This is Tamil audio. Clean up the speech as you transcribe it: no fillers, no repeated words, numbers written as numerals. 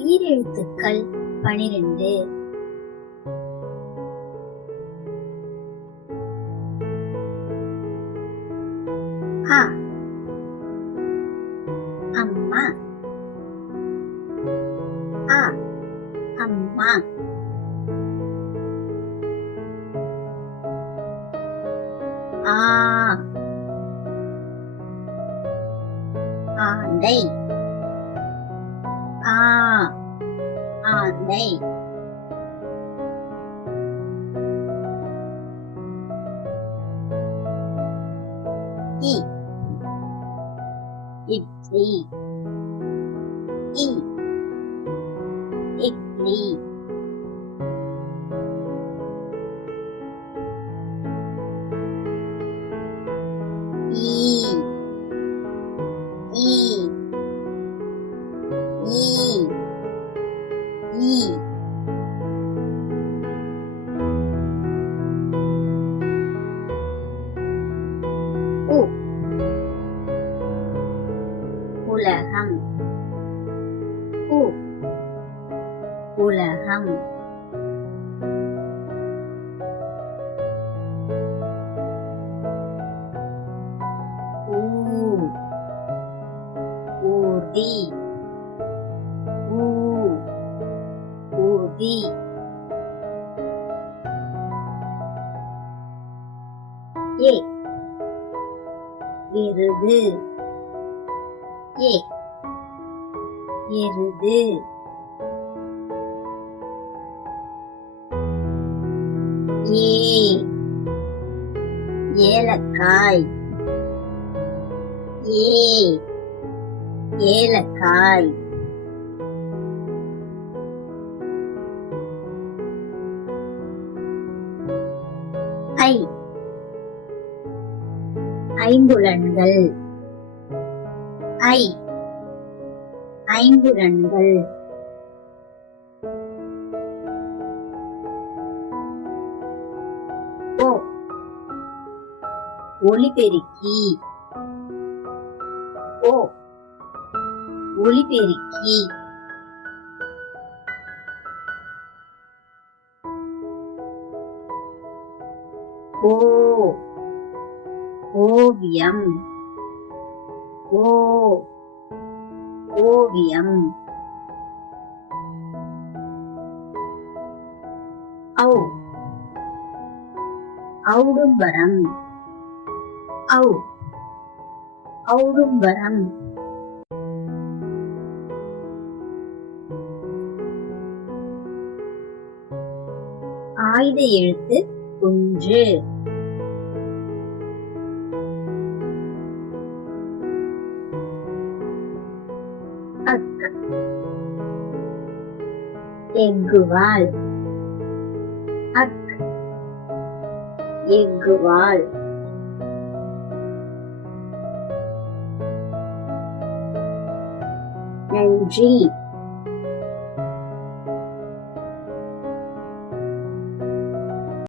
உயிரெழுத்துக்கள் 12. அ அம்மா. அ அம்மா. ஆ ஆந்தை. ஆ ஆந்தை. இ இட்லி. இ இட்லி. ஈ ஈ ஈ ஈ. உ உலகம். உ உலகம். ஊ ஊர்தி. ஊ ஊர்தி. ஏ எருது. ஏ எருது. ஏ ஏலக்காய். ஏ ஏலக்காய். ஐ ஐம்புலன்கள். ஐ ஐம்புலன்கள். ஓ ஒலிபெருக்கி. ஓ ஒலிபெருக்கி. ஓ ஓவியம். ஓ ஓவியம். ஔ ஔடும்பரம். ஔ ஔடும்பரம். ஆயுத எழுத்து குன்று. அக் எக்குவால். அக் எக்குவால். நன்றி.